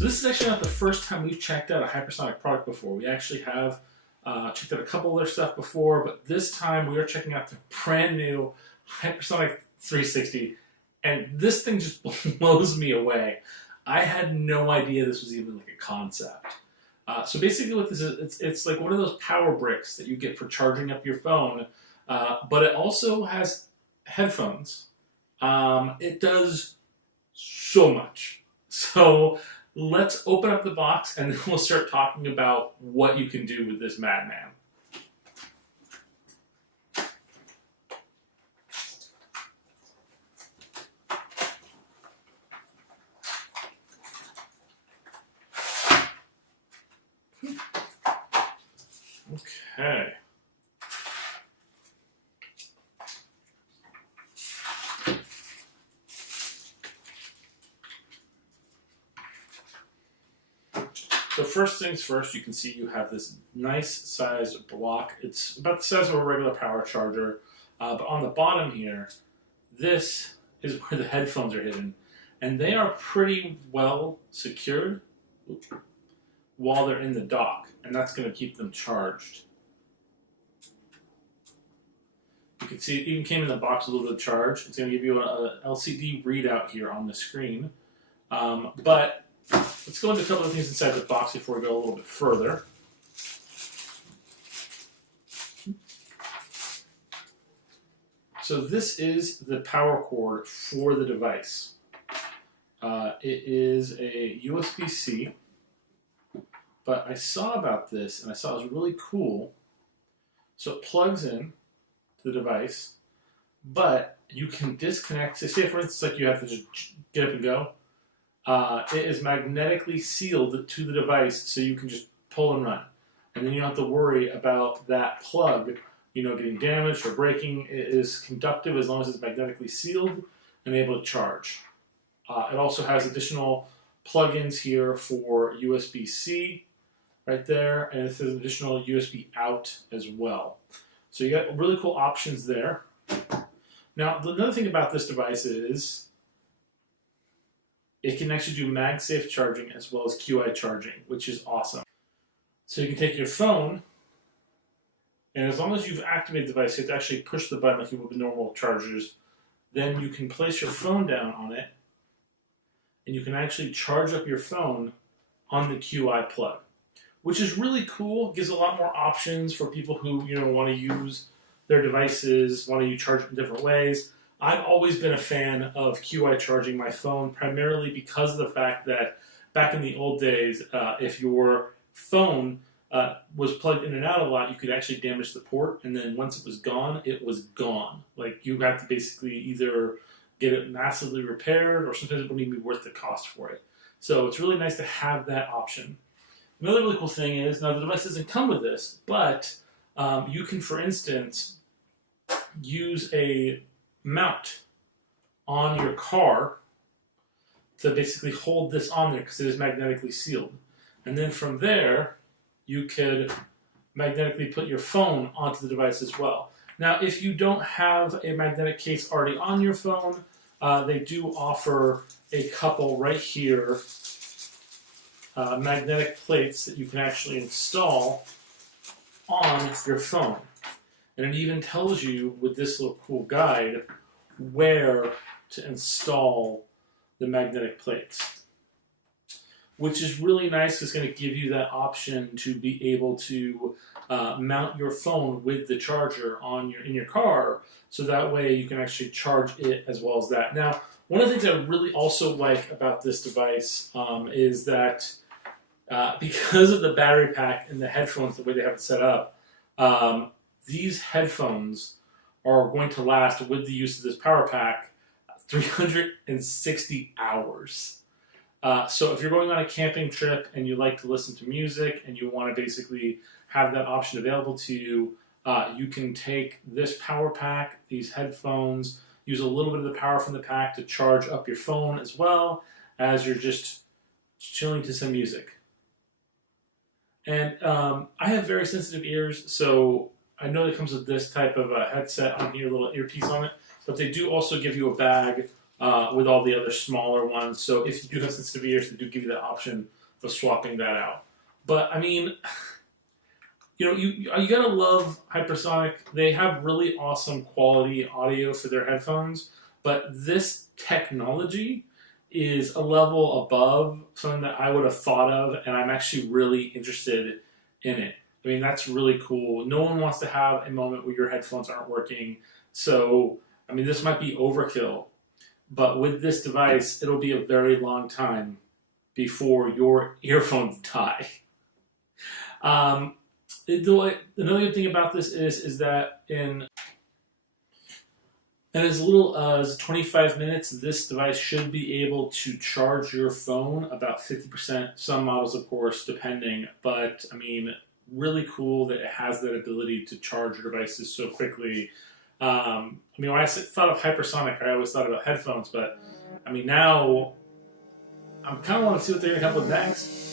So this is actually not the first time we've checked out a HyperSonic product before. We actually have checked out a couple other stuff before, but this time we are checking out the brand new HyperSonic 360, and this thing just blows me away. I had no idea this was even like a concept. So basically what this is, it's like one of those power bricks that you get for charging up your phone, but it also has headphones. It does so much. So let's open up the box and then we'll start talking about what you can do with this madman. Okay. So first things first, you can see you have this nice sized block. It's about the size of a regular power charger, but on the bottom here, this is where the headphones are hidden, and they are pretty well secured while they're in the dock, and that's going to keep them charged. You can see it even came in the box with a little bit of charge. It's going to give you a LCD readout here on the screen, but let's go into a couple of things inside the box before we go a little bit further. So this is the power cord for the device. It is a USB-C, but I saw about this and I saw it was really cool. So it plugs in to the device, but you can disconnect. So say for instance, like you have to just get up and go. It is magnetically sealed to the device, so you can just pull and run, and then you don't have to worry about that plug, getting damaged or breaking. It is conductive as long as it's magnetically sealed and able to charge. It also has additional plugins here for USB-C right there, and it says additional USB out as well. So you got really cool options there. Now, another thing about this device is it can actually do MagSafe charging as well as QI charging, which is awesome. So you can take your phone, and as long as you've activated the device, you have to actually push the button like you would with normal chargers. Then you can place your phone down on it, and you can actually charge up your phone on the QI plug, which is really cool. It gives a lot more options for people who want to use their devices, want to charge it in different ways. I've always been a fan of QI charging my phone, primarily because of the fact that back in the old days, if your phone was plugged in and out a lot, you could actually damage the port, and then once it was gone, it was gone. Like, you have to basically either get it massively repaired, or sometimes it wouldn't even be worth the cost for it. So it's really nice to have that option. Another really cool thing is, now the device doesn't come with this, but you can, for instance, use a mount on your car to basically hold this on there because it is magnetically sealed. And then from there, you could magnetically put your phone onto the device as well. Now, if you don't have a magnetic case already on your phone, they do offer a couple right here, magnetic plates that you can actually install on your phone. And it even tells you with this little cool guide where to install the magnetic plates, which is really nice. It's going to give you that option to be able to mount your phone with the charger in your car, so that way you can actually charge it as well as that. Now, one of the things I really also like about this device is that because of the battery pack and the headphones, the way they have it set up, these headphones are going to last, with the use of this power pack, 360 hours. So if you're going on a camping trip and you like to listen to music and you want to basically have that option available to you, you can take this power pack, these headphones, use a little bit of the power from the pack to charge up your phone as well as you're just chilling to some music. And I have very sensitive ears, so I know it comes with this type of a headset on here, a little earpiece on it, but they do also give you a bag with all the other smaller ones. So if you do have sensitive ears, they do give you that option of swapping that out. But I mean, you gotta love HyperSonic. They have really awesome quality audio for their headphones, but this technology is a level above something that I would have thought of, and I'm actually really interested in it. I mean, that's really cool. No one wants to have a moment where your headphones aren't working. So, I mean, this might be overkill, but with this device, it'll be a very long time before your earphones die. Another good thing about this is that in as little as 25 minutes, this device should be able to charge your phone about 50%. Some models, of course, depending. But, I mean, really cool that it has that ability to charge your devices so quickly. I mean, when I thought of HyperSonic, I always thought about headphones. But, I mean, now I'm kind of want to see what they're going to come up with next.